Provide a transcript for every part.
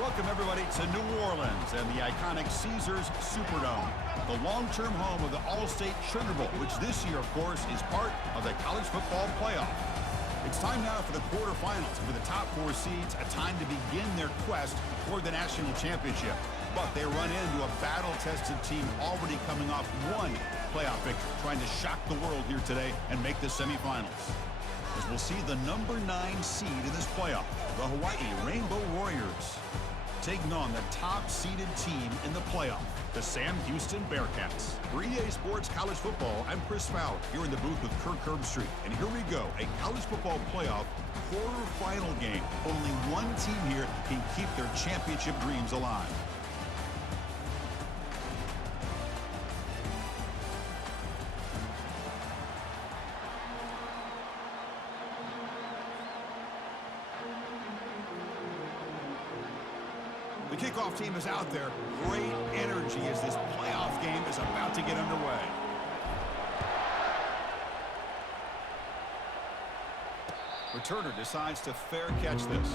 Welcome, everybody, to New Orleans and the iconic Caesars Superdome, the long-term home of the All-State Sugar Bowl, which this year, of course, is part of the college football playoff. It's time now for the quarterfinals, and for the top four seeds, a time to begin their quest toward the national championship. But they run into a battle-tested team already coming off one playoff victory, trying to shock the world here today and make the semifinals. As we'll see the number 9 seed in this playoff, the Hawaii Rainbow Warriors, taking on the top-seeded team in the playoff, the Sam Houston Bearcats. For EA Sports College Football, I'm Chris Fowler, here in the booth with Kirk Herbstreit. And here we go, a college football playoff quarterfinal game. Only one team here can keep their championship dreams alive. The kickoff team is out there. Great energy as this playoff game is about to get underway. Returner decides to fair catch this.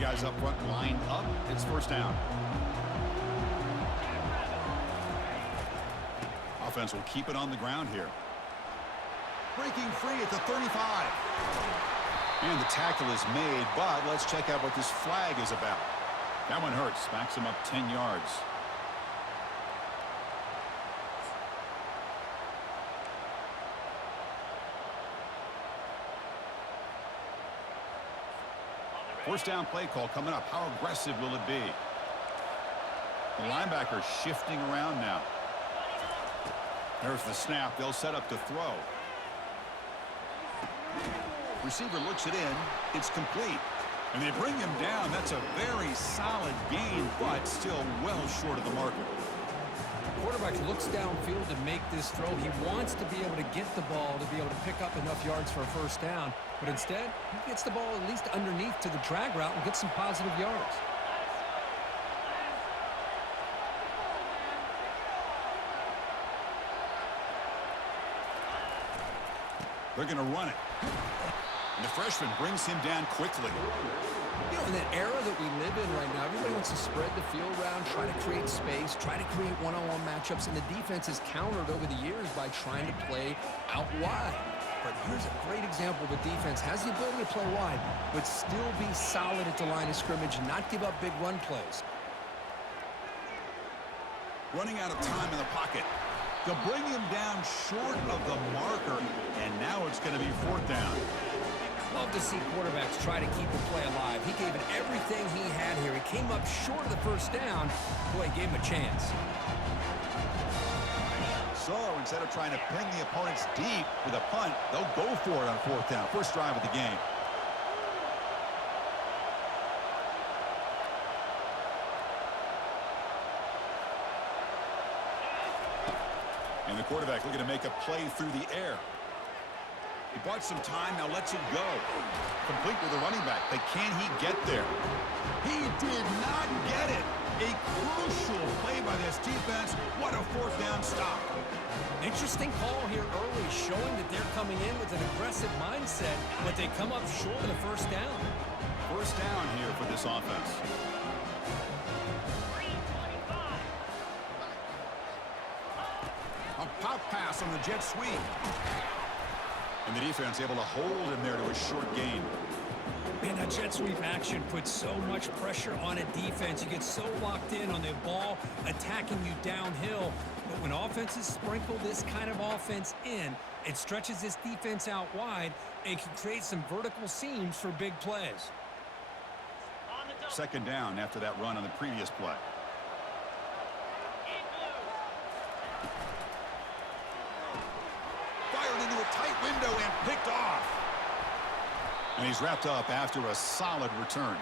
Guys up front lined up. It's first down. Offense will keep it on the ground here. Breaking free at the 35. And the tackle is made, but let's check out what this flag is about. That one hurts. Backs him up 10 yards. First down play call coming up. How aggressive will it be? The linebacker shifting around now. There's the snap. They'll set up to throw. Receiver looks it in. It's complete. And they bring him down. That's a very solid gain, but still well short of the marker. Quarterback looks downfield to make this throw. He wants to be able to get the ball to be able to pick up enough yards for a first down. But instead, he gets the ball at least underneath to the drag route and gets some positive yards. They're going to run it. And the freshman brings him down quickly. You know, in that era that we live in right now, everybody wants to spread the field around, try to create space, try to create one-on-one matchups, and the defense has countered over the years by trying to play out wide. But here's a great example of a defense has the ability to play wide, but still be solid at the line of scrimmage and not give up big run plays. Running out of time in the pocket. They'll bring him down short of the marker, and now it's going to be fourth down. Love to see quarterbacks try to keep the play alive. He gave it everything he had here. He came up short of the first down. Boy, he gave him a chance. So instead of trying to pin the opponents deep with a punt, they'll go for it on fourth down. First drive of the game. And the quarterback looking to make a play through the air. He bought some time, now lets it go. Complete with the running back, but can he get there? He did not get it. A crucial play by this defense. What a fourth down stop. Interesting call here early, showing that they're coming in with an aggressive mindset, but they come up short of the first down. First down here for this offense. A pop pass on the jet sweep. And the defense able to hold him there to a short gain. Man, that jet sweep action puts so much pressure on a defense. You get so locked in on the ball attacking you downhill. But when offenses sprinkle this kind of offense in, it stretches this defense out wide and can create some vertical seams for big plays. Second down after that run on the previous play. Into a tight window and picked off. And he's wrapped up after a solid return.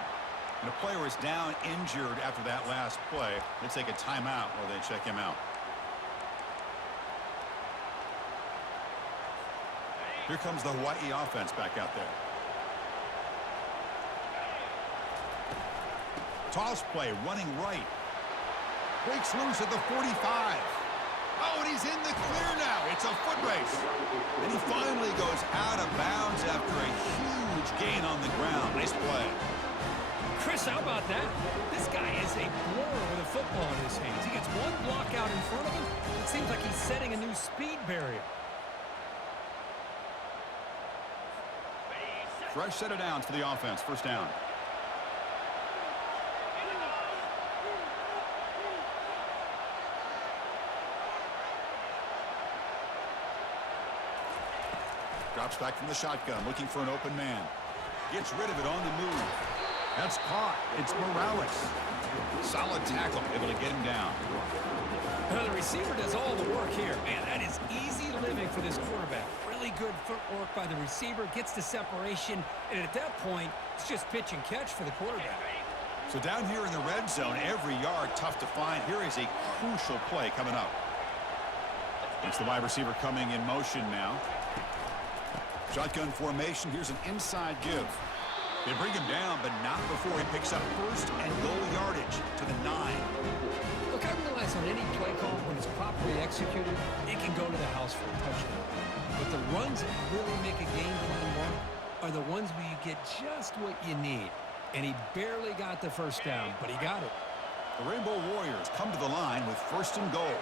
And a player is down injured after that last play. They take a timeout while they check him out. Here comes the Hawaii offense back out there. Toss play running right. Breaks loose at the 45. Oh, and he's in the clear now. It's a foot race. And he finally goes out of bounds after a huge gain on the ground. Nice play. Chris, how about that? This guy is a blur with a football in his hands. He gets one block out in front of him. It seems like he's setting a new speed barrier. Fresh set of downs for the offense. First down. Drops back from the shotgun, looking for an open man. Gets rid of it on the move. That's caught. It's Morales. Solid tackle, able to get him down. Well, the receiver does all the work here. Man, that is easy living for this quarterback. Really good footwork by the receiver, gets the separation, and at that point, it's just pitch and catch for the quarterback. So down here in the red zone, every yard tough to find. Here is a crucial play coming up. It's the wide receiver coming in motion now. Shotgun formation. Here's an inside give. They bring him down, but not before he picks up first and goal yardage to the 9. Look, I realize on any play call, when it's properly executed, it can go to the house for a touchdown. But the runs that really make a game plan work are the ones where you get just what you need. And he barely got the first down, but he got it. The Rainbow Warriors come to the line with first and goal.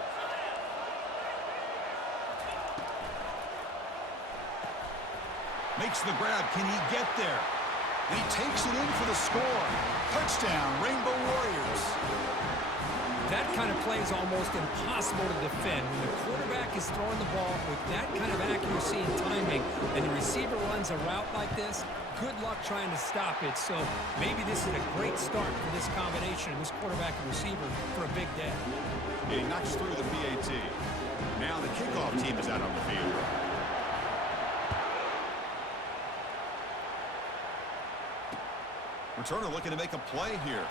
Makes the grab. Can he get there? And he takes it in for the score. Touchdown, Rainbow Warriors. That kind of play is almost impossible to defend. When the quarterback is throwing the ball with that kind of accuracy and timing, and the receiver runs a route like this, good luck trying to stop it. So maybe this is a great start for this combination, this quarterback and receiver, for a big day. He knocks through the PAT. Now the kickoff team is out on the field. Returner looking to make a play here.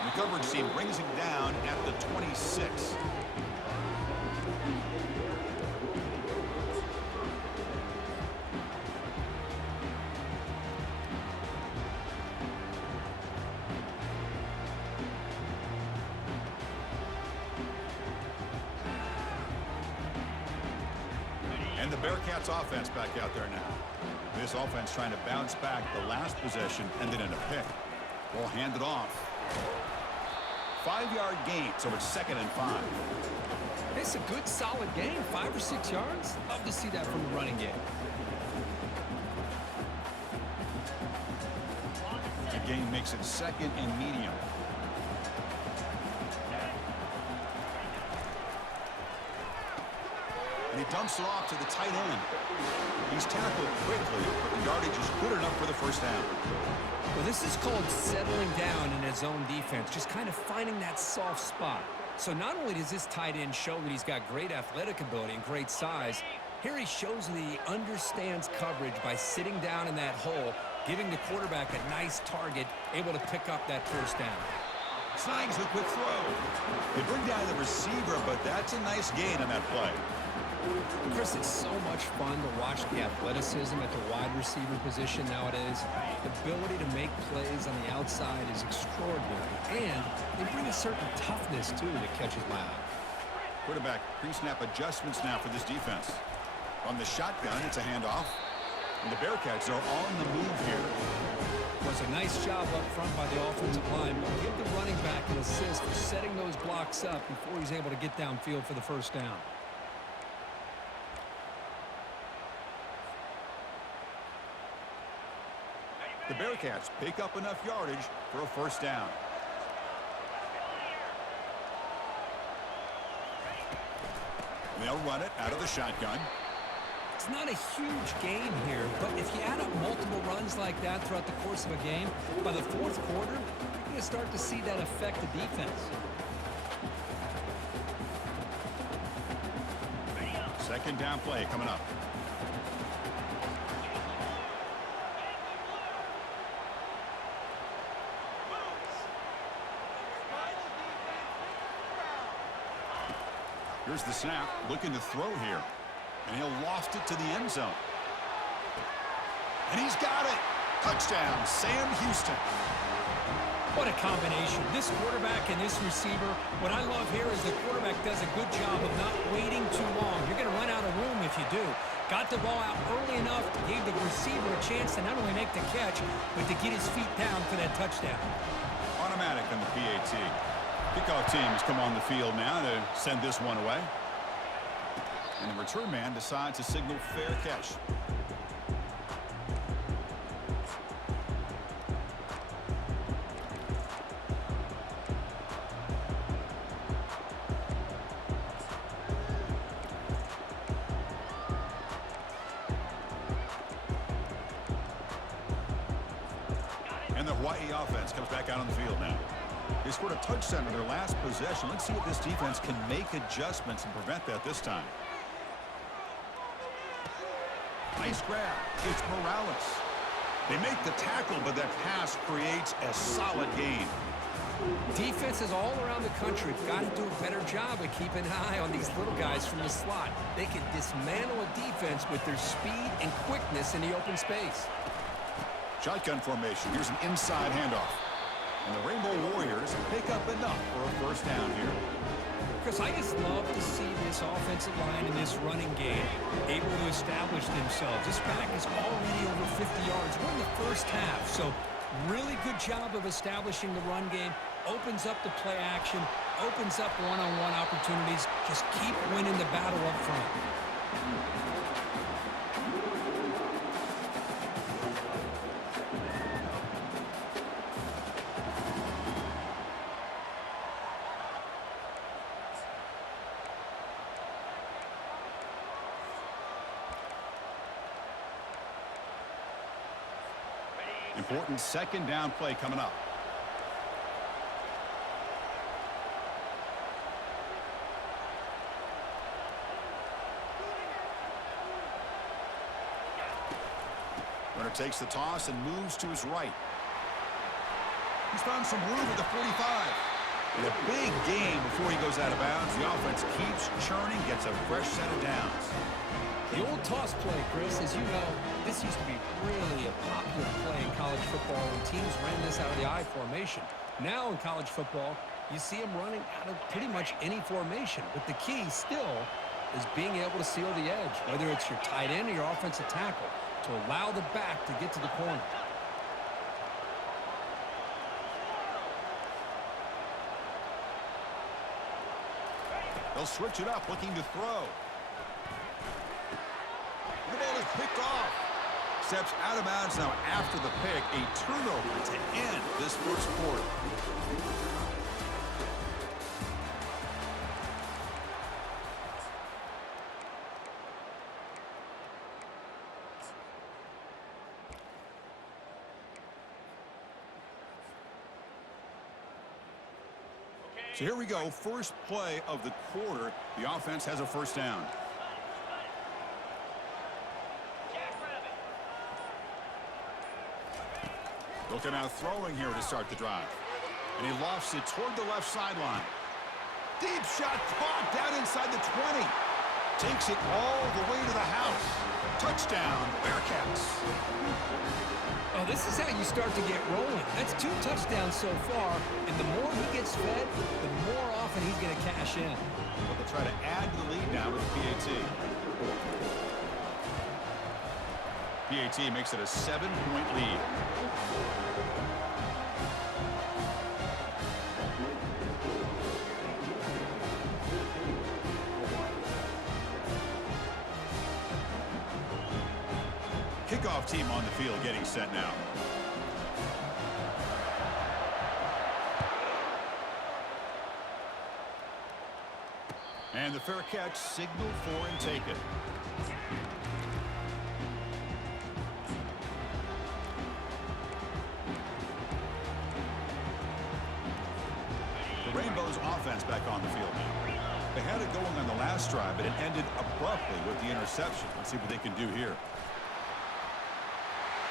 And the coverage team brings him down at the 26. And the Bearcats offense back out there now. This offense trying to bounce back the last possession, ended in a pick. Ball handed off. 5-yard gain, so it's 2nd and 5. It's a good, solid game, 5 or 6 yards. Love to see that from the running game. The gain makes it 2nd and medium. And he dumps it off to the tight end. He's tackled quickly, but the yardage is good enough for the first down. Well, this is called settling down in his own defense, just kind of finding that soft spot. So not only does this tight end show that he's got great athletic ability and great size, here he shows that he understands coverage by sitting down in that hole, giving the quarterback a nice target, able to pick up that first down. Snags a quick throw. They bring down the receiver, but that's a nice gain on that play. Chris, it's so much fun to watch the athleticism at the wide receiver position nowadays. The ability to make plays on the outside is extraordinary, and they bring a certain toughness, too, that catches my eye. Quarterback pre-snap adjustments now for this defense. On the shotgun, it's a handoff. And the Bearcats are on the move here. Was a nice job up front by the offensive line, but give the running back an assist for setting those blocks up before he's able to get downfield for the first down. The Bearcats pick up enough yardage for a first down. They'll run it out of the shotgun. It's not a huge gain here, but if you add up multiple runs like that throughout the course of a game, by the fourth quarter, you're going to start to see that affect the defense. Second down play coming up. Here's the snap, looking to throw here. And he'll loft it to the end zone. And he's got it. Touchdown, Sam Houston. What a combination. This quarterback and this receiver, what I love here is the quarterback does a good job of not waiting too long. You're going to run out of room if you do. Got the ball out early enough, gave the receiver a chance to not only make the catch, but to get his feet down for that touchdown. Automatic on the PAT. Kickoff team has come on the field now to send this one away. And the return man decides to signal fair catch. And the Hawaii offense comes back out on the field now. They scored a touchdown in their last possession. Let's see if this defense can make adjustments and prevent that this time. Nice grab. It's Morales. They make the tackle, but that pass creates a solid gain. Defenses all around the country have got to do a better job of keeping an eye on these little guys from the slot. They can dismantle a defense with their speed and quickness in the open space. Shotgun formation. Here's an inside handoff. And the Rainbow Warriors pick up enough for a first down here. Chris, I just love to see this offensive line in this running game able to establish themselves. This back is already over 50 yards. We're in the first half, so really good job of establishing the run game. Opens up the play action, opens up one-on-one opportunities. Just keep winning the battle up front. Important second down play coming up. Runner takes the toss and moves to his right. He's found some room at the 45. And a big gain before he goes out of bounds. The offense keeps churning, gets a fresh set of downs. The old toss play, Chris, as you know, this used to be really a popular play in college football, and teams ran this out of the I formation. Now in college football, you see them running out of pretty much any formation. But the key still is being able to seal the edge, whether it's your tight end or your offensive tackle, to allow the back to get to the corner. They'll switch it up, looking to throw. The ball is picked off. Steps out of bounds now after the pick. A turnover to end this first quarter. So here we go. First play of the quarter. The offense has a first down. Looking out throwing here to start the drive. And he lofts it toward the left sideline. Deep shot caught down inside the 20. Takes it all the way to the house. Touchdown, Bearcats. Oh, this is how you start to get rolling. That's 2 touchdowns so far, and the more he gets fed, the more often he's going to cash in. But they'll try to add to the lead now with the PAT. PAT makes it a 7-point lead. Kickoff team on the field getting set now. And the fair catch signaled for and taken. The Rainbows offense back on the field now. They had it going on the last drive, but it ended abruptly with the interception. Let's see what they can do here.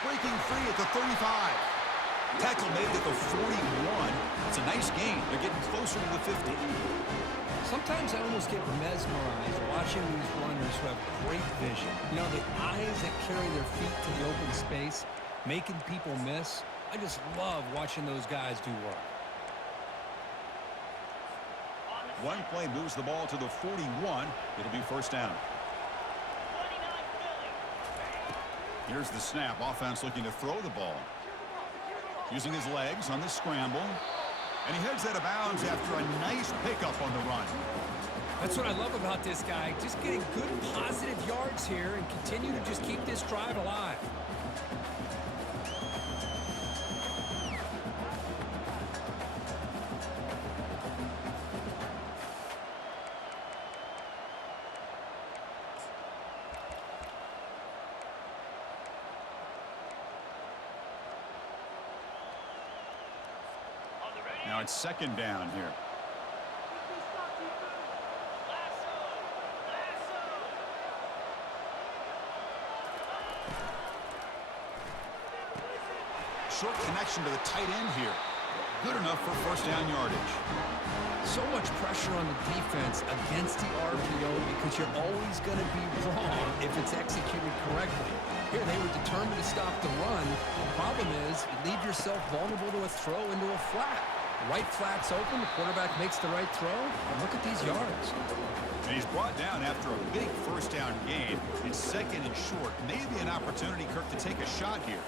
Breaking free at the 35. Tackle made at the 41. It's a nice gain. They're getting closer to the 50. Sometimes I almost get mesmerized watching these runners who have great vision. You know, the eyes that carry their feet to the open space. making people miss. I just love watching those guys do work. One play moves the ball to the 41. It'll be first down. Here's the snap. Offense looking to throw the ball. Using his legs on the scramble. And he heads out of bounds after a nice pickup on the run. That's what I love about this guy. Just getting good positive yards here and continue to just keep this drive alive. Now it's second down here. Short connection to the tight end here. Good enough for first down yardage. So much pressure on the defense against the RPO because you're always going to be wrong if it's executed correctly. Here they were determined to stop the run. The problem is you leave yourself vulnerable to a throw into a flat. Right flat's open, the quarterback makes the right throw, and look at these yards. And he's brought down after a big first down gain. It's second and short. Maybe an opportunity, Kirk, to take a shot here.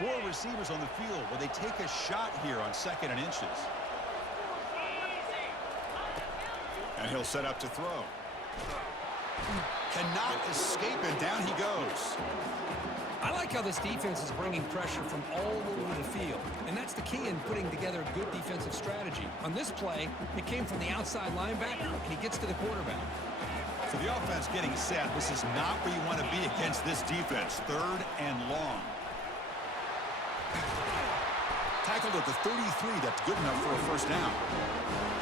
4 receivers on the field. Will they take a shot here on second and inches? And he'll set up to throw. Cannot escape, and down he goes. I like how this defense is bringing pressure from all over the field, and that's the key in putting together a good defensive strategy. On this play, it came from the outside linebacker, and he gets to the quarterback. So the offense getting set. This is not where you want to be against this defense. Third and long. Tackled at the 33. That's good enough for a first down.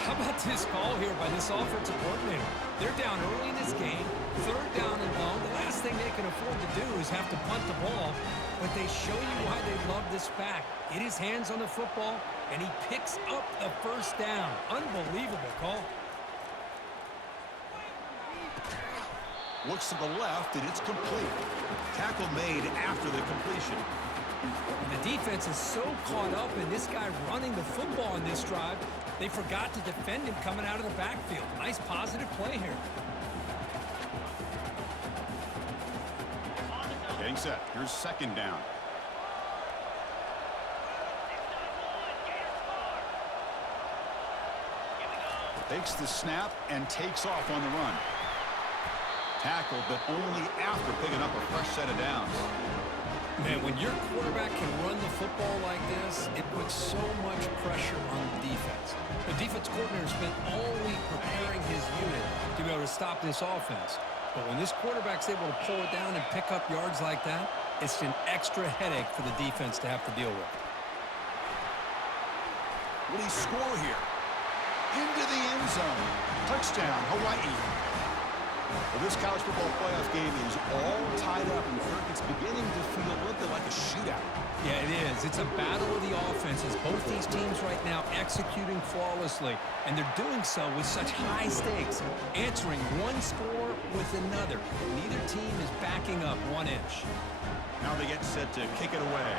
How about this call here by this offensive coordinator? They're down early in this game, third down and long. The last thing they can afford to do is have to punt the ball, but they show you why they love this back. Get his hands on the football, and he picks up the first down. Unbelievable call. Looks to the left, and it's complete. Tackle made after the completion. And the defense is so caught up in this guy running the football in this drive, they forgot to defend him coming out of the backfield. Nice positive play here. Getting set. Here's second down. Takes the snap and takes off on the run. Tackled, but only after picking up a fresh set of downs. Man, when your quarterback can run the football like this, it puts so much pressure on the defense. The defense coordinator spent all week preparing his unit to be able to stop this offense. But when this quarterback's able to pull it down and pick up yards like that, it's an extra headache for the defense to have to deal with. Will he score here? Into the end zone. Touchdown, Hawaii. Well, this college football playoff game is all tied up, and Kirk, it's beginning to feel a little bit like a shootout. Yeah, it is. It's a battle of the offenses. Both these teams right now executing flawlessly, and they're doing so with such high stakes, answering one score with another. Neither team is backing up 1 inch. Now they get set to kick it away.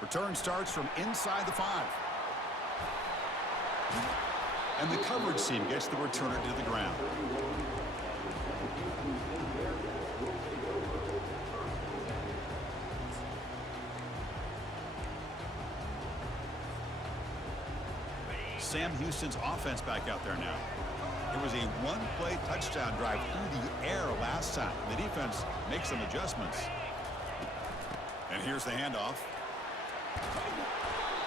Return starts from inside the 5. And the coverage team gets the returner to the ground. Sam Houston's offense back out there now. It was a one-play touchdown drive through the air last time. The defense makes some adjustments. And here's the handoff.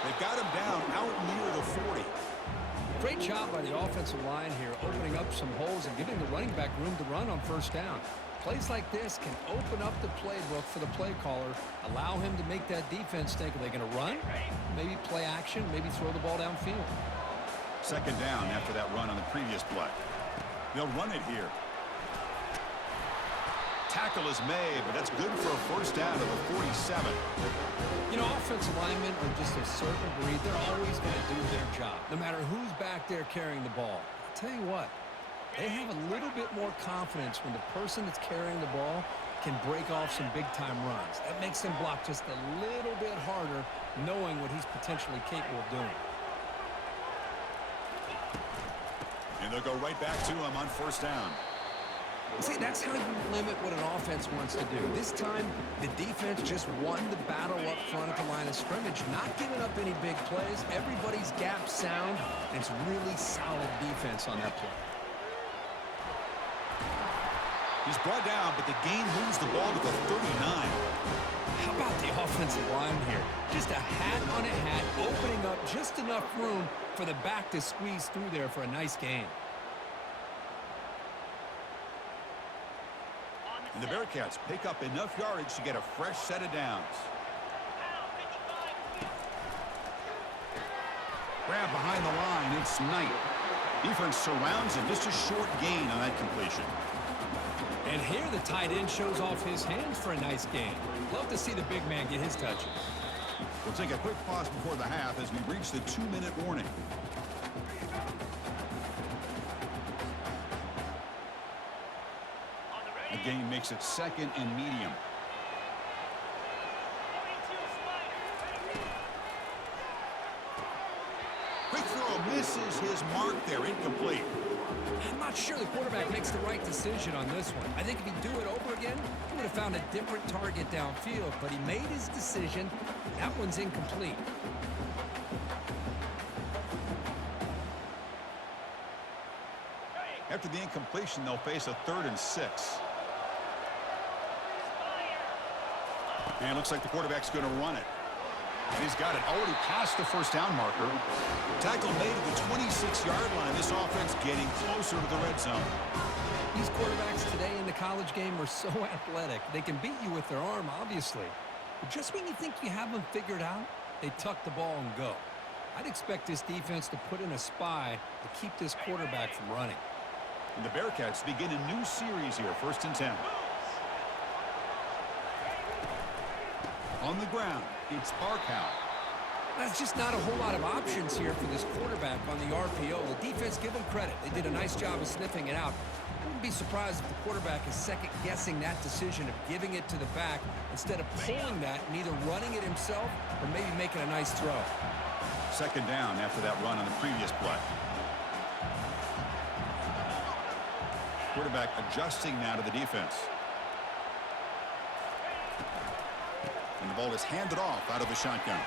They've got him down out near the 40. Great job by the offensive line here, opening up some holes and giving the running back room to run on first down. Plays like this can open up the playbook for the play caller, allow him to make that defense think, are they going to run? Maybe play action, maybe throw the ball downfield. Second down after that run on the previous play. They'll run it here. Tackle is made, but that's good for a first down to the 47. You know, offensive linemen are just a certain breed. They're always going to do their job, no matter who's back there carrying the ball. I'll tell you what, they have a little bit more confidence when the person that's carrying the ball can break off some big-time runs. That makes them block just a little bit harder, knowing what he's potentially capable of doing. And they'll go right back to him on first down. See, that's how you limit what an offense wants to do. This time, the defense just won the battle up front at the line of scrimmage, not giving up any big plays. Everybody's gap sound, and it's really solid defense on that play. He's brought down, but the gain moves the ball to the 39. How about the offensive line here? Just a hat on a hat, opening up just enough room for the back to squeeze through there for a nice gain. And the Bearcats pick up enough yardage to get a fresh set of downs. Grab behind the line, it's Knight. Defense surrounds him, just a short gain on that completion. And here the tight end shows off his hands for a nice gain. Love to see the big man get his touches. We'll take a quick pause before the half as we reach the 2-minute warning. The gain makes it second and medium. Quick throw misses his mark there, incomplete. I'm not sure the quarterback makes the right decision on this one. I think if he'd do it over again, he would have found a different target downfield, but he made his decision. That one's incomplete. After the incompletion, they'll face a 3rd and 6. And it looks like the quarterback's going to run it. And he's got it already past the first down marker. Tackle made at the 26-yard line. This offense getting closer to the red zone. These quarterbacks today in the college game are so athletic. They can beat you with their arm, obviously. But just when you think you have them figured out, they tuck the ball and go. I'd expect this defense to put in a spy to keep this quarterback from running. And the Bearcats begin a new series here, 1st and 10. On the ground, it's Barkow. That's just not a whole lot of options here for this quarterback on the RPO. The defense, give them credit. They did a nice job of sniffing it out. Wouldn't be surprised if the quarterback is second-guessing that decision of giving it to the back instead of pulling that and either running it himself or maybe making a nice throw. 2nd down after that run on the previous play. Quarterback adjusting now to the defense. And the ball is handed off out of the shotgun.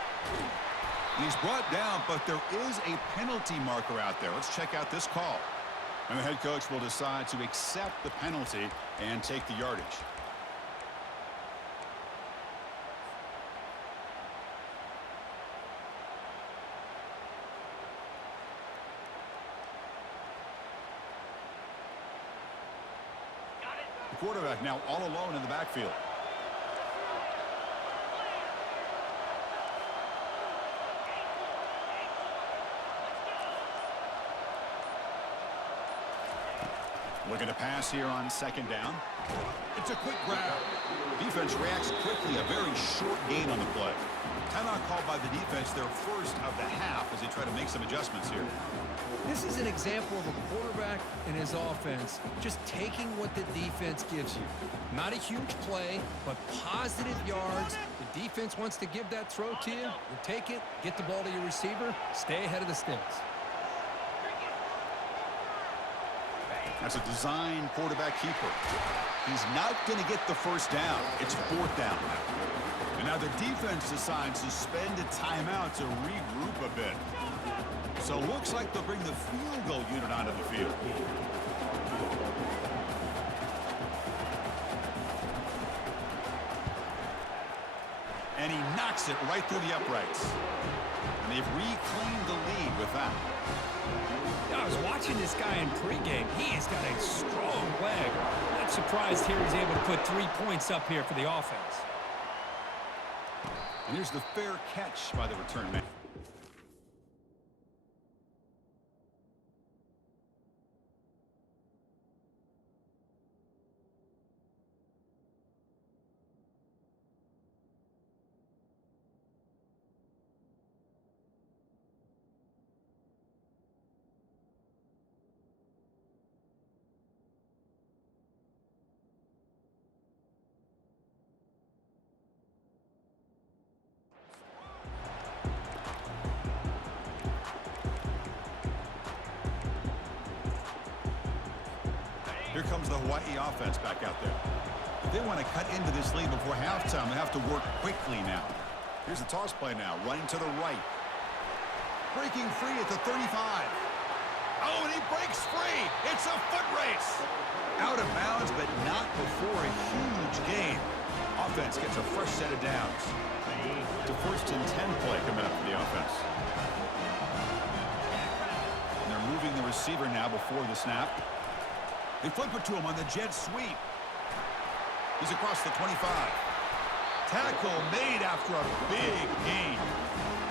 He's brought down, but there is a penalty marker out there. Let's check out this call. And the head coach will decide to accept the penalty and take the yardage. The quarterback now all alone in the backfield. Looking to pass here on 2nd down. It's a quick grab. Defense reacts quickly. A very short gain on the play. Timeout called by the defense, their first of the half, as they try to make some adjustments here. This is an example of a quarterback and his offense just taking what the defense gives you. Not a huge play, but positive yards. The defense wants to give that throw to you. You take it, get the ball to your receiver, stay ahead of the sticks. That's a design quarterback keeper. He's not going to get the first down. It's 4th down. And now the defense decides to spend a timeout to regroup a bit. So it looks like they'll bring the field goal unit onto the field. And he knocks it right through the uprights. And they've reclaimed the lead with that. I was watching this guy in pregame. He has got a strong leg. Not surprised here he's able to put 3 points up here for the offense. And here's the fair catch by the return man. comes the Hawaii offense back out there. If they want to cut into this lead before halftime, they have to work quickly now. Here's the toss play now, running to the right. Breaking free at the 35. Oh, and he breaks free. It's a foot race. Out of bounds, but not before a huge gain. Offense gets a fresh set of downs. It's a 1st and 10 play coming up for the offense. And they're moving the receiver now before the snap. They flip it to him on the jet sweep. He's across the 25. Tackle made after a big gain.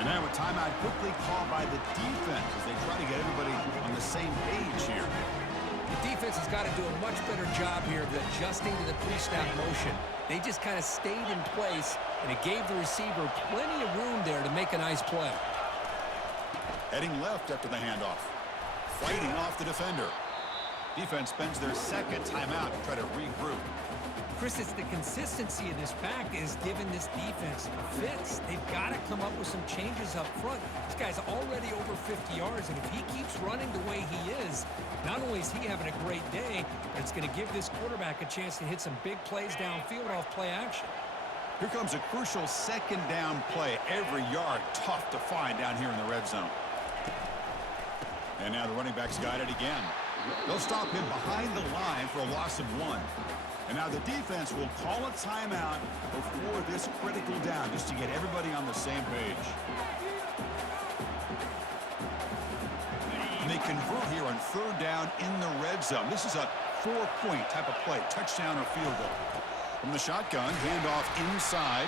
And now a timeout quickly called by the defense as they try to get everybody on the same page here. The defense has got to do a much better job here of adjusting to the pre-snap motion. They just kind of stayed in place, and it gave the receiver plenty of room there to make a nice play. Heading left after the handoff. Fighting off the defender. Defense spends their second timeout to try to regroup. Chris, it's the consistency of this back is giving this defense fits. They've got to come up with some changes up front. This guy's already over 50 yards, and if he keeps running the way he is, not only is he having a great day, but it's going to give this quarterback a chance to hit some big plays downfield off play action. Here comes a crucial second down play. Every yard tough to find down here in the red zone. And now the running back's got it again. They'll stop him behind the line for a loss of 1. And now the defense will call a timeout before this critical down just to get everybody on the same page. And they convert here on 3rd down in the red zone. This is a 4-point type of play, touchdown or field goal. From the shotgun, handoff inside.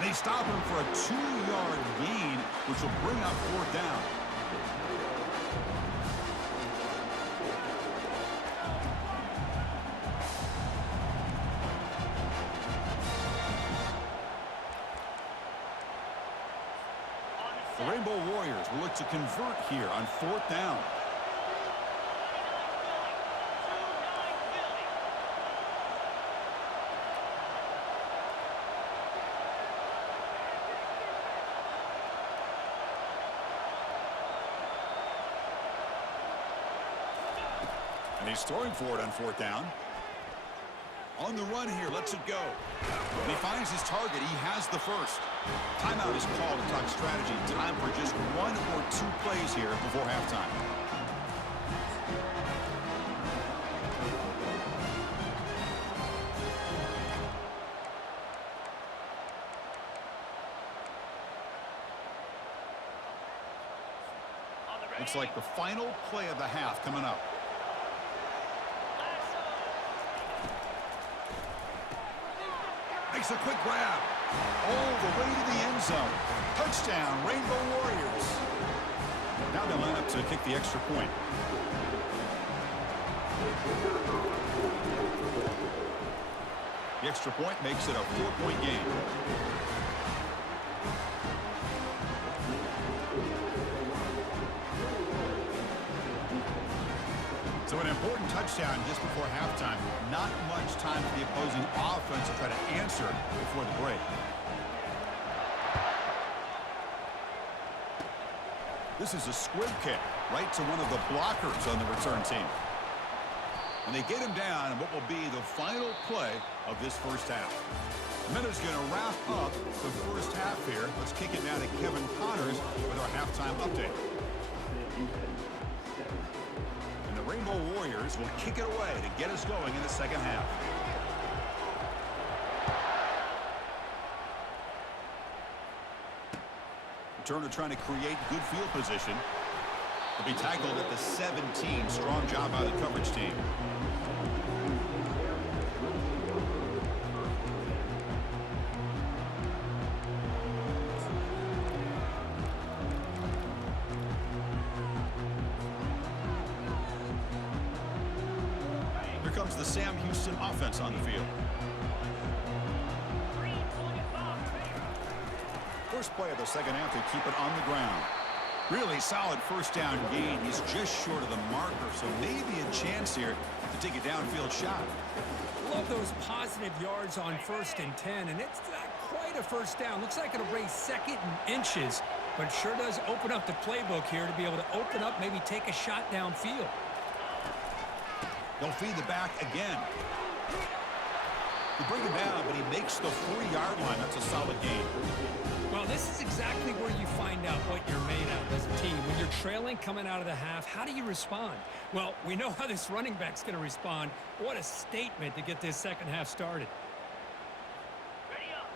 They stop him for a 2-yard gain, which will bring up 4th down. The Rainbow Warriors will look to convert here on 4th down. And he's throwing for it on 4th down. On the run here, lets it go. When he finds his target, he has the first. Timeout is called to talk strategy. Time for just 1 or 2 plays here before halftime. Looks like the final play of the half coming up. Makes a quick grab. All the way to the end zone. Touchdown, Rainbow Warriors. Now they line up to kick the extra point. The extra point makes it a 4-point game. So an important touchdown just before halftime. Not much time for the opposing offense to try to answer before the break. This is a squib kick right to one of the blockers on the return team. And they get him down in what will be the final play of this first half. Minuta's going to wrap up the first half here. Let's kick it now to Kevin Connors with our halftime update. The Rainbow Warriors will kick it away to get us going in the second half. Turner trying to create good field position. To be tackled at the 17. Strong job by the coverage team. Comes the Sam Houston offense on the field. First play of the second half, they keep it on the ground. Really solid first down gain. He's just short of the marker, so maybe a chance here to take a downfield shot. Love those positive yards on 1st and 10, and it's not quite a first down. Looks like it'll raise 2nd and inches, but sure does open up the playbook here to be able to open up, maybe take a shot downfield. He'll feed the back again. They bring him down, but he makes the 3-yard line. That's a solid gain. Well, this is exactly where you find out what you're made of as a team. When you're trailing coming out of the half, how do you respond? Well, we know how this running back's going to respond. What a statement to get this second half started.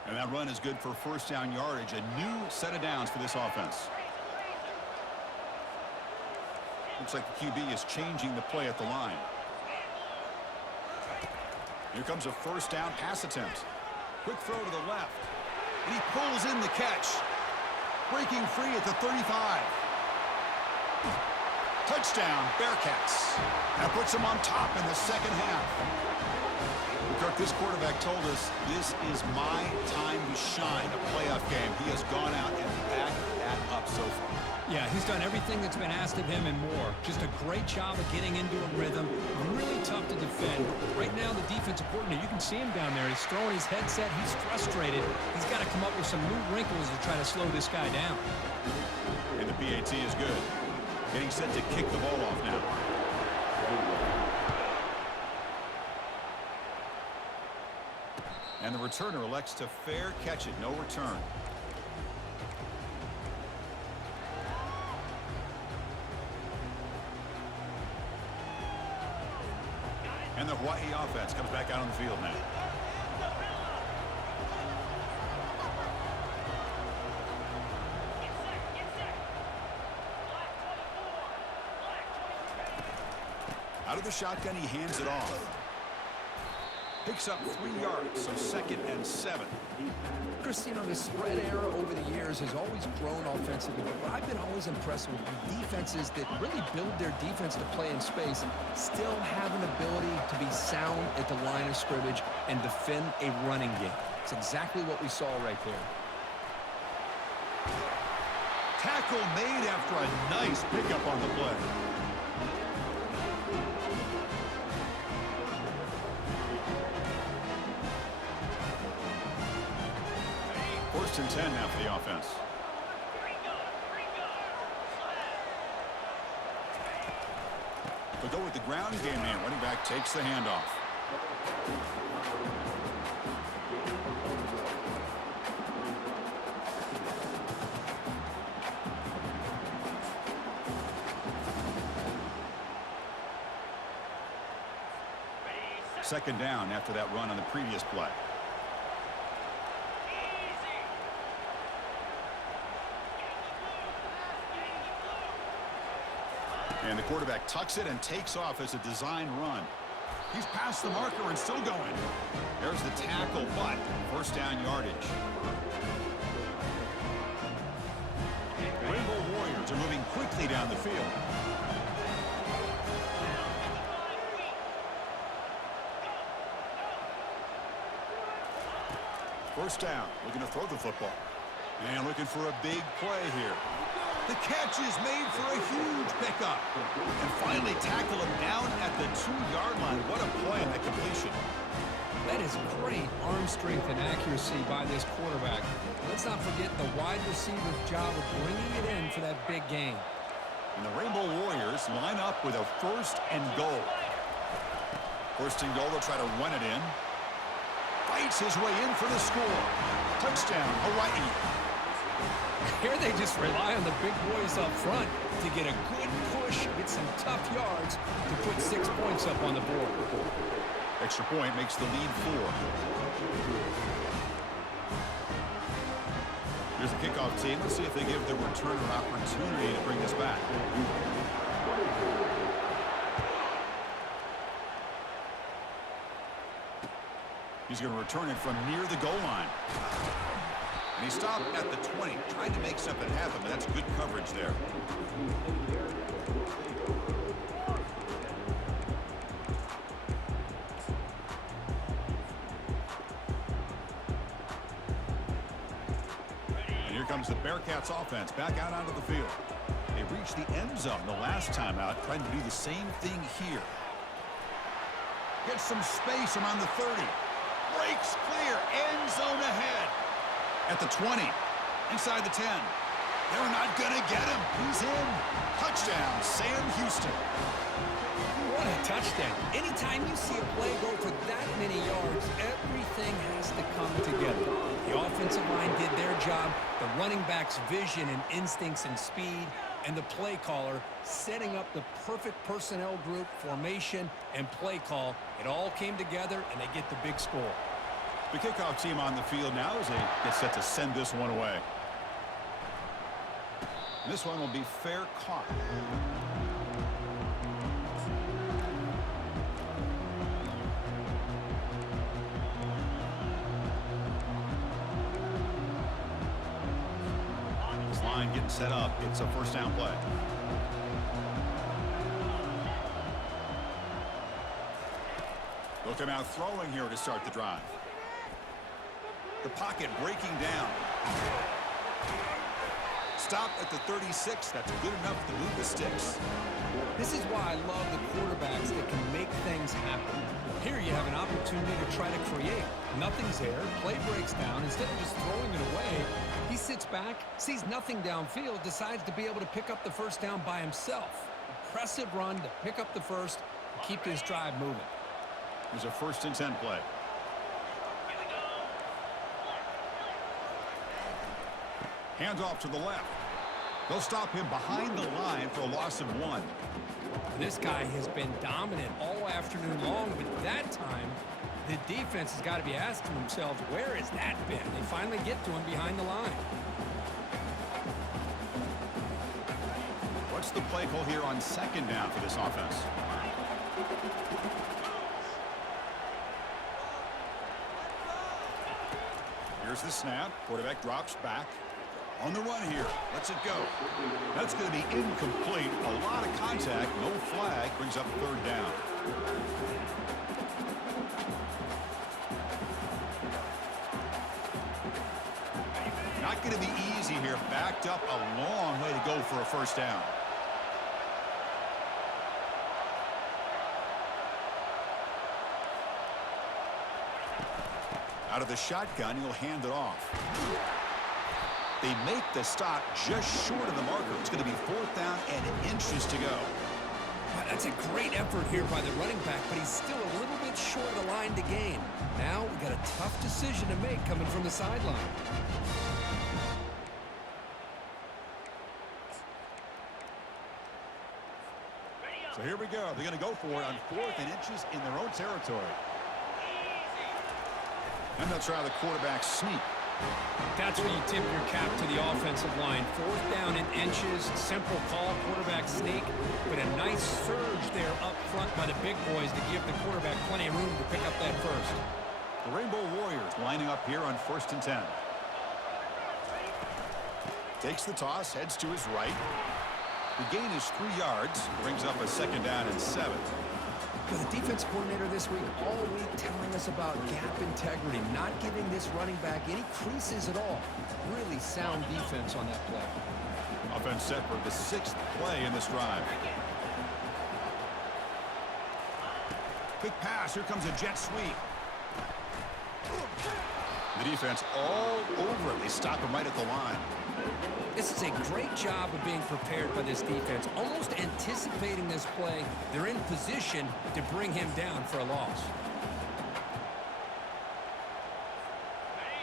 And that run is good for first down yardage. A new set of downs for this offense. Looks like the QB is changing the play at the line. Here comes a first down pass attempt. Quick throw to the left. And he pulls in the catch. Breaking free at the 35. Touchdown, Bearcats. That puts them on top in the second half. Kirk, this quarterback told us this is my time to shine, a playoff game. He has gone out and backed that up so far. Yeah, he's done everything that's been asked of him and more. Just a great job of getting into a rhythm. Really tough to defend. Right now, the defensive coordinator, you can see him down there. He's throwing his headset. He's frustrated. He's got to come up with some new wrinkles to try to slow this guy down. And the PAT is good. Getting set to kick the ball off now. And the returner elects to fair catch it. No return. And the Hawaii offense comes back out on the field now. Out of the shotgun, he hands it off. Picks up 3 yards, so 2nd and 7. Chris, you know, the spread era over the years has always grown offensively, but I've been always impressed with defenses that really build their defense to play in space, still have an ability to be sound at the line of scrimmage and defend a running game. It's exactly what we saw right there. Tackle made after a nice pickup on the play. First and 10 now for the offense. They'll go with the ground game man. Running back takes the handoff. Second down after that run on the previous play. And the quarterback tucks it and takes off as a design run. He's past the marker and still going. There's the tackle, but first down yardage. The Rainbow Warriors are moving quickly down the field. First down, looking to throw the football. And looking for a big play here. The catch is made for a huge pickup. And finally tackle him down at the 2-yard line. What a play on that completion. That is great arm strength and accuracy by this quarterback. Let's not forget the wide receiver's job of bringing it in for that big gain. And the Rainbow Warriors line up with a first and goal. First and goal, they'll try to run it in. Fights his way in for the score. Touchdown, Hawaii. Here they just rely on the big boys up front to get a good push, get some tough yards to put 6 points up on the board. Extra point makes the lead 4. Here's the kickoff team. Let's see if they give the returner an opportunity to bring this back. He's going to return it from near the goal line. And he stopped at the 20, trying to make something happen, but that's good coverage there. And here comes the Bearcats offense back out onto the field. They reached the end zone the last time out, trying to do the same thing here. Gets some space around the 30. Breaks clear, end zone ahead. At the 20, inside the 10. They're not going to get him. He's in. Touchdown, Sam Houston. What a touchdown. Anytime you see a play go for that many yards, everything has to come together. The offensive line did their job, the running back's vision and instincts and speed, and the play caller setting up the perfect personnel group, formation, and play call. It all came together, and they get the big score. The kickoff team on the field now as they get set to send this one away. This one will be fair caught. This line getting set up. It's a first down play. They'll come out throwing here to start the drive. The pocket breaking down. Stop at the 36. That's good enough to move the sticks. This is why I love the quarterbacks that can make things happen. Here you have an opportunity to try to create. Nothing's there. Play breaks down. Instead of just throwing it away, he sits back, sees nothing downfield, decides to be able to pick up the first down by himself. Impressive run to pick up the first and keep this drive moving. There's a 1st and 10 play. Hands off to the left. They'll stop him behind the line for a loss of 1. This guy has been dominant all afternoon long, but that time, the defense has got to be asking themselves, where has that been? They finally get to him behind the line. What's the play call here on 2nd down for this offense? Here's the snap. Quarterback drops back. On the run here. Lets it go. That's going to be incomplete. A lot of contact. No flag. Brings up 3rd down. Not going to be easy here. Backed up a long way to go for a first down. Out of the shotgun, he'll hand it off. They make the stop just short of the marker. It's going to be 4th down and inches to go. Wow, that's a great effort here by the running back, but he's still a little bit short of the line to gain. Now we've got a tough decision to make coming from the sideline. So here we go. They're going to go for it on 4th and inches in their own territory. And they'll try the quarterback sneak. That's where you tip your cap to the offensive line. 4th down and inches, simple call, quarterback sneak, but a nice surge there up front by the big boys to give the quarterback plenty of room to pick up that first. The Rainbow Warriors lining up here on 1st and 10. Takes the toss, heads to his right. The gain is 3 yards, brings up a 2nd down and 7. Well, the defense coordinator this week all week telling us about gap integrity, not giving this running back any creases at all. Really sound defense on that play. Offense set for the 6th play in this drive. Quick pass. Here comes a jet sweep. The defense all over it. They stop him right at the line. This is a great job of being prepared by this defense, almost anticipating this play. They're in position to bring him down for a loss.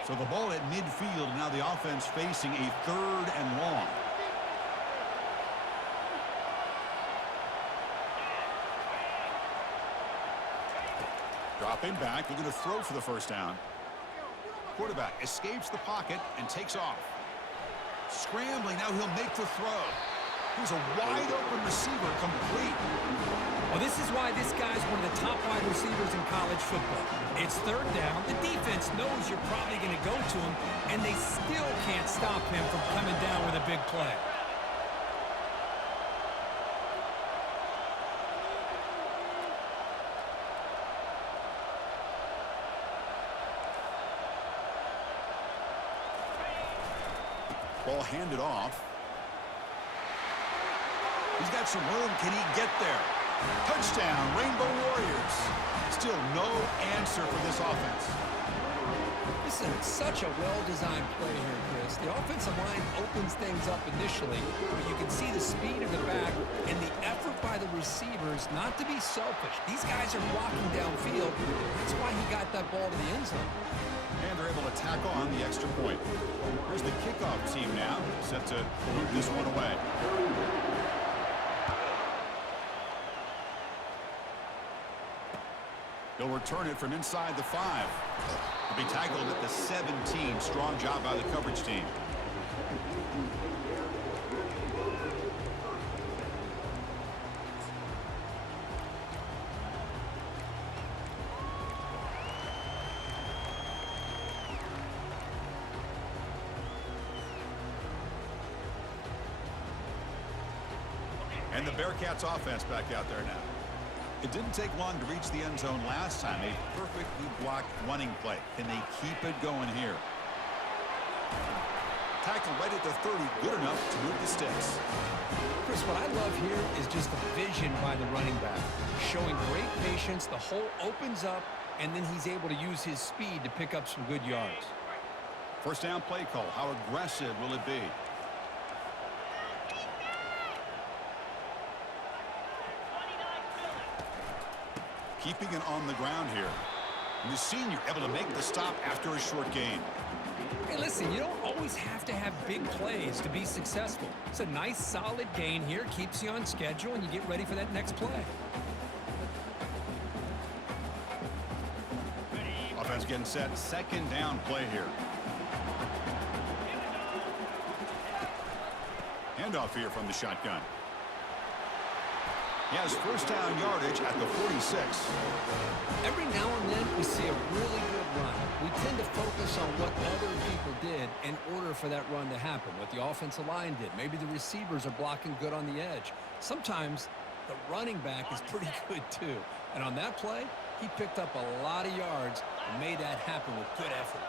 So the ball at midfield, and now the offense facing a 3rd and long. Dropping back, they're going to throw for the first down. Quarterback escapes the pocket and takes off. Scrambling, now he'll make the throw. Here's a wide-open receiver, complete. Well, this is why this guy's one of the top wide receivers in college football. It's 3rd down. The defense knows you're probably going to go to him, and they still can't stop him from coming down with a big play. Ball handed off. He's got some room. Can he get there? Touchdown, Rainbow Warriors. Still no answer for this offense. This is such a well-designed play here, Chris. The offensive line opens things up initially, but you can see the speed of the back and the effort by the receivers not to be selfish. These guys are blocking downfield. That's why he got that ball to the end zone. And they're able to tackle on the extra point. Here's the kickoff team now, set to move this one away. He'll return it from inside the 5. He'll be tackled at the 17. Strong job by the coverage team. And the Bearcats offense back out there now. It didn't take long to reach the end zone last time. A perfectly blocked running play. Can they keep it going here? Tackle right at the 30. Good enough to move the sticks. Chris, what I love here is just the vision by the running back. Showing great patience. The hole opens up, and then he's able to use his speed to pick up some good yards. First down play call. How aggressive will it be? Keeping it on the ground here. And the senior able to make the stop after a short gain. Hey, listen, you don't always have to have big plays to be successful. It's a nice, solid gain here. Keeps you on schedule, and you get ready for that next play. Offense getting set. Second down play here. Handoff here from the shotgun. He has first down yardage at the 46. Every now and then we see a really good run. We tend to focus on what other people did in order for that run to happen, what the offensive line did. Maybe the receivers are blocking good on the edge. Sometimes the running back is pretty good too. And on that play, he picked up a lot of yards and made that happen with good effort.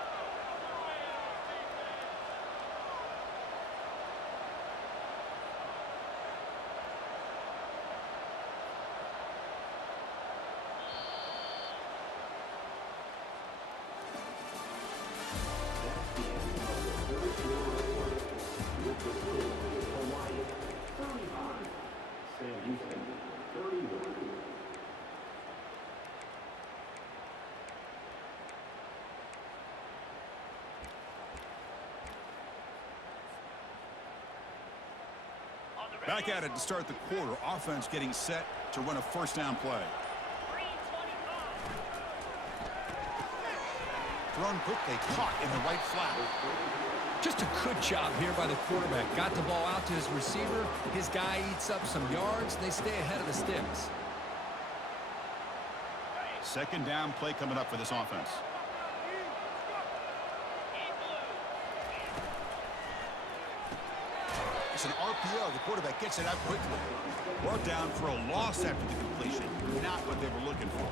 Back at it to start the quarter. Offense getting set to run a first down play. Thrown quickly, caught in the right flat. Just a good job here by the quarterback. Got the ball out to his receiver. His guy eats up some yards. They stay ahead of the sticks. Second down play coming up for this offense. It's an RPO. The quarterback gets it out quickly. Brought down for a loss after the completion. Not what they were looking for.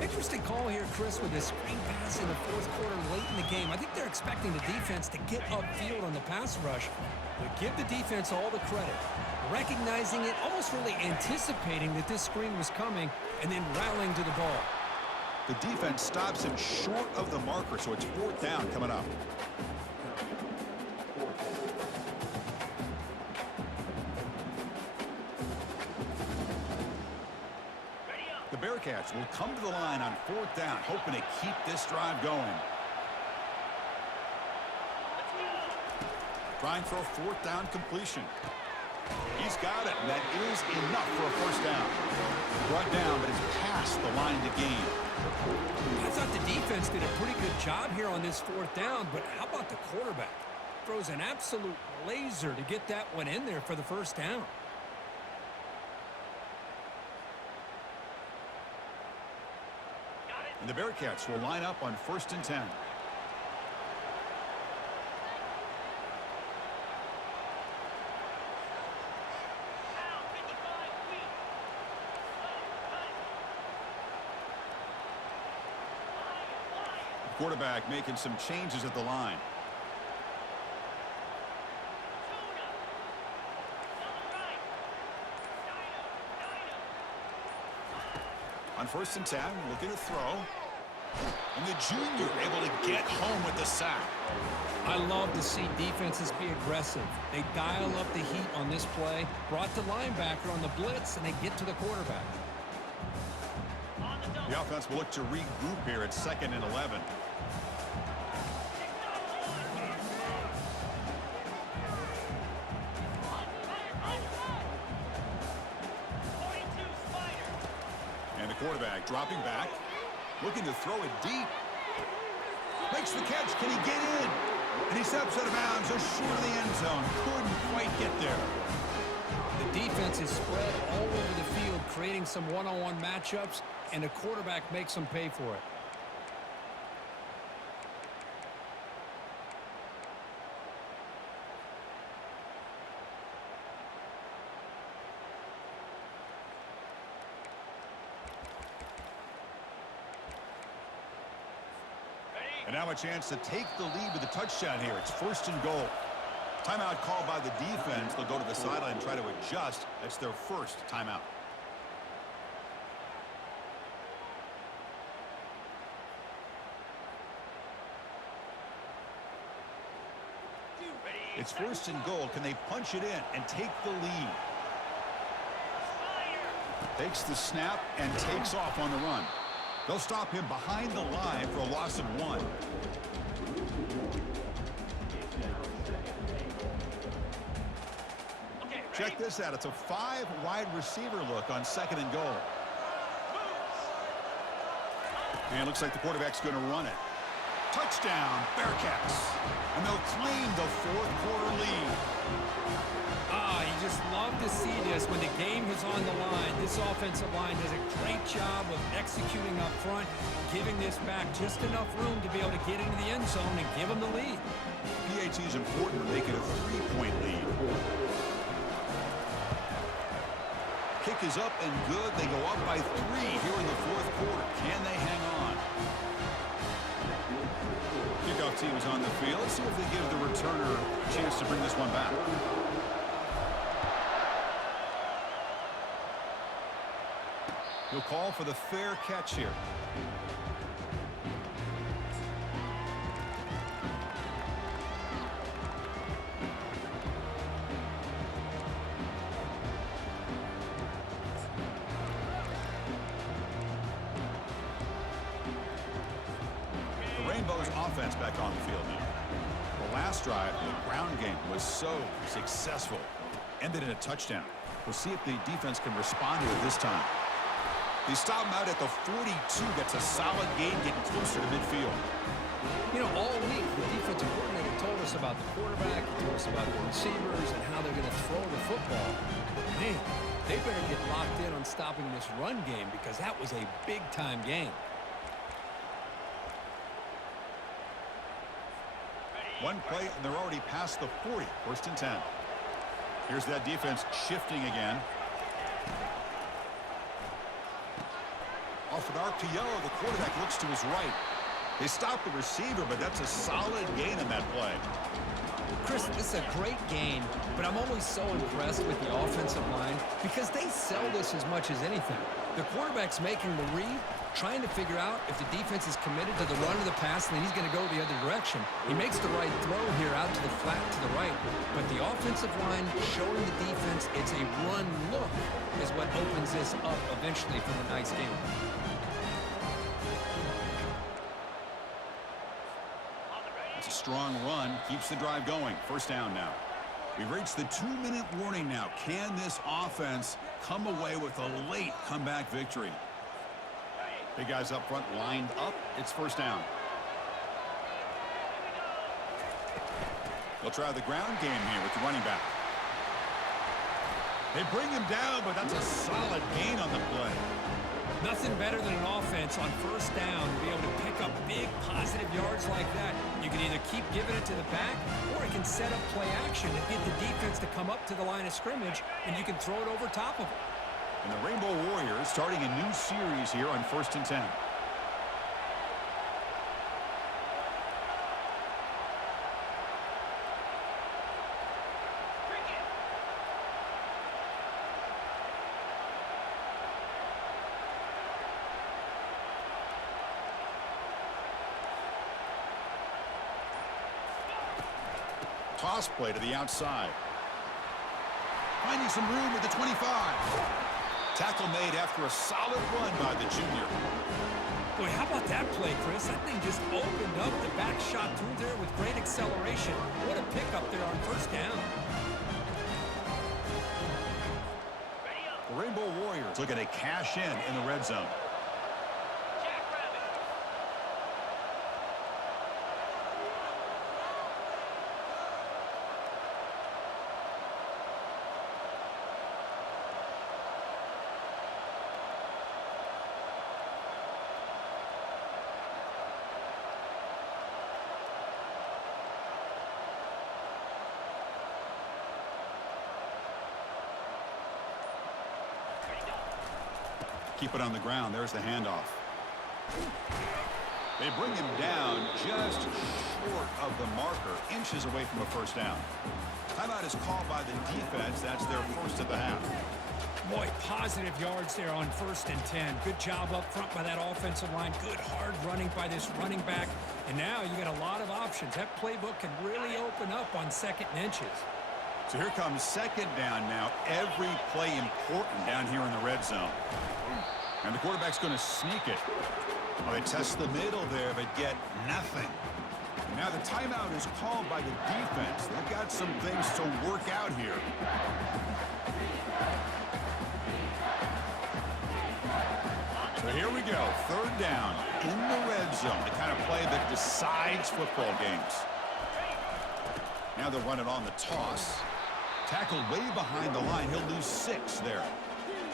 Interesting call here, Chris, with this screen pass in the fourth quarter late in the game. I think they're expecting the defense to get upfield on the pass rush. But give the defense all the credit. Recognizing it, almost really anticipating that this screen was coming, and then rallying to the ball. The defense stops him short of the marker, so it's fourth down coming up. The Bearcats will come to the line on fourth down, hoping to keep this drive going. Trying for a fourth down completion. He's got it, and that is enough for a first down. Brought down, but it's past the line to gain. I thought the defense did a pretty good job here on this fourth down, but how about the quarterback? Throws an absolute laser to get that one in there for the first down. And the Bearcats will line up on 1st and 10. Quarterback making some changes at the line. On 1st and 10, looking to throw. And the junior able to get home with the sack. I love to see defenses be aggressive. They dial up the heat on this play, brought the linebacker on the blitz, and they get to the quarterback. The offense will look to regroup here at 2nd and 11. And the quarterback dropping back, looking to throw it deep. Makes the catch. Can he get in? And he steps out of bounds just short of the end zone. Couldn't quite get there. The defense is spread all over the field, creating some one-on-one matchups, and the quarterback makes them pay for it. And now a chance to take the lead with a touchdown here. It's 1st and goal. Timeout called by the defense. They'll go to the sideline and try to adjust. That's their first timeout. It's 1st and goal. Can they punch it in and take the lead? Takes the snap and takes off on the run. They'll stop him behind the line for a loss of 1. Check this out. It's a 5-wide receiver look on 2nd and goal. And it looks like the quarterback's going to run it. Touchdown, Bearcats. And they'll claim the 4th quarter lead. You just love to see this when the game is on the line. This offensive line does a great job of executing up front, giving this back just enough room to be able to get into the end zone and give them the lead. PAT is important to make it a 3-point lead. Kick is up and good. They go up by 3 here in the 4th quarter. Can they hang on? Kickoff team is on the field. Let's see if they give the returner a chance to bring this one back. He'll call for the fair catch here. The Rainbows offense back on the field now. The last drive, the ground game was so successful. Ended in a touchdown. We'll see if the defense can respond to it this time. They stop him out at the 42. That's a solid gain, getting closer to midfield. You know, all week, the defensive coordinator told us about the quarterback, he told us about the receivers and how they're going to throw the football. But, man, they better get locked in on stopping this run game because that was a big-time game. One play, and they're already past the 40. 1st and 10. Here's that defense shifting again. Off an RPO, the quarterback looks to his right. They stop the receiver, but that's a solid gain in that play. Chris, this is a great gain, but I'm always so impressed with the offensive line because they sell this as much as anything. The quarterback's making the read, trying to figure out if the defense is committed to the run or the pass, and then he's going to go the other direction. He makes the right throw here out to the flat to the right, but the offensive line showing the defense it's a run look is what opens this up eventually for the nice game. It's a strong run, keeps the drive going. 1st down now. We've reached the 2-minute warning now. Can this offense come away with a late comeback victory? Big guys up front lined up. It's 1st down. They'll try the ground game here with the running back. They bring him down, but that's a solid gain on the play. Nothing better than an offense on 1st down to be able to pick up big positive yards like that. You can either keep giving it to the back, or it can set up play action and get the defense to come up to the line of scrimmage, and you can throw it over top of it. And the Rainbow Warriors starting a new series here on 1st and 10. toss play to the outside. Finding some room at the 25. Tackle made after a solid run by the junior. Boy, how about that play, Chris? That thing just opened up the back shot through there with great acceleration. What a pickup there on first down. The Rainbow Warriors looking to cash in the red zone. Keep it on the ground. There's the handoff. They bring him down just short of the marker, inches away from a first down. Timeout is called by the defense. That's their first of the half. Boy, positive yards there on 1st and 10. Good job up front by that offensive line. Good hard running by this running back. And now you got a lot of options. That playbook can really open up on 2nd and inches. So here comes 2nd down now. Every play important down here in the red zone. And the quarterback's going to sneak it. Well, they test the middle there, but get nothing. And now the timeout is called by the defense. They've got some things to work out here. So here we go. 3rd down in the red zone. The kind of play that decides football games. Now they'll run it on the toss. Tackled way behind the line. He'll lose 6 there.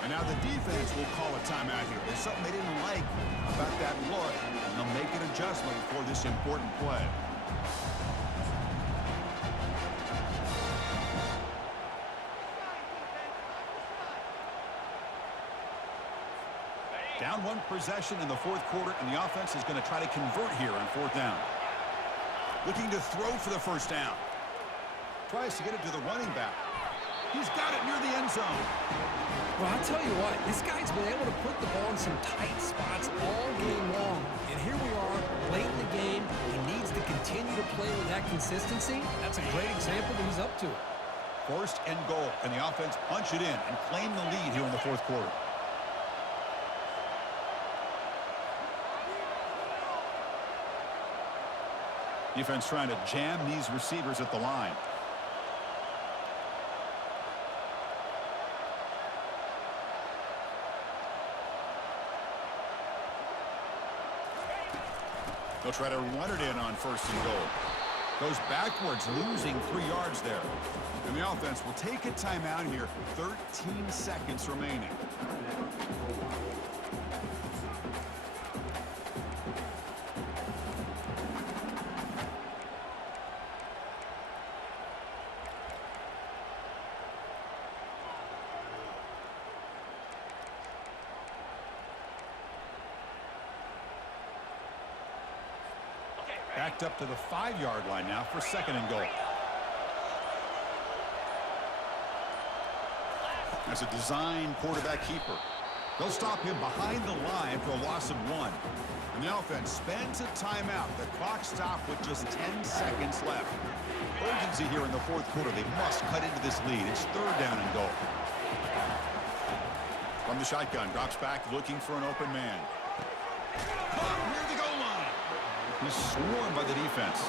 And now the defense will call a timeout here. There's something they didn't like about that look, and they'll make an adjustment for this important play. Down 1 possession in the 4th quarter, and the offense is going to try to convert here on 4th down. Looking to throw for the first down. Tries to get it to the running back. He's got it near the end zone. Well, I'll tell you what, this guy's been able to put the ball in some tight spots all game long. And here we are, late in the game. He needs to continue to play with that consistency. That's a great example that he's up to it. 1st and goal, and the offense punch it in and claim the lead here in the 4th quarter. Defense trying to jam these receivers at the line. They'll try to run it in on 1st and goal. Goes backwards, losing 3 yards there. And the offense will take a timeout here. 13 seconds remaining. Backed up to the 5-yard line now for 2nd and goal. That's a design quarterback keeper. They'll stop him behind the line for a loss of 1. And the offense spends a timeout. The clock stopped with just 10 seconds left. Urgency here in the 4th quarter. They must cut into this lead. It's 3rd down and goal. From the shotgun, drops back looking for an open man. Caught near the goal line. He's swarmed by the defense.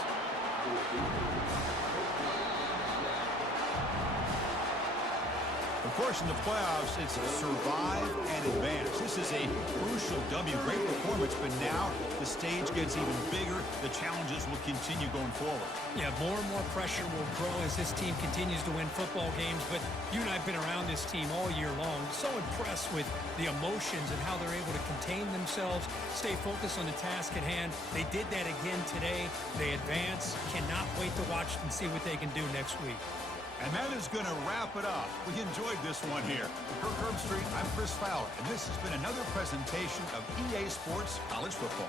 Of course, in the playoffs, it's survive and advance. This is a crucial W. Great performance, but now the stage gets even bigger. The challenges will continue going forward. Yeah, more and more pressure will grow as this team continues to win football games, but you and I have been around this team all year long. So impressed with the emotions and how they're able to contain themselves, stay focused on the task at hand. They did that again today. They advance. Cannot wait to watch and see what they can do next week. And that is going to wrap it up. We enjoyed this one here. For Kirk Herbstreit, I'm Chris Fowler, and this has been another presentation of EA Sports College Football.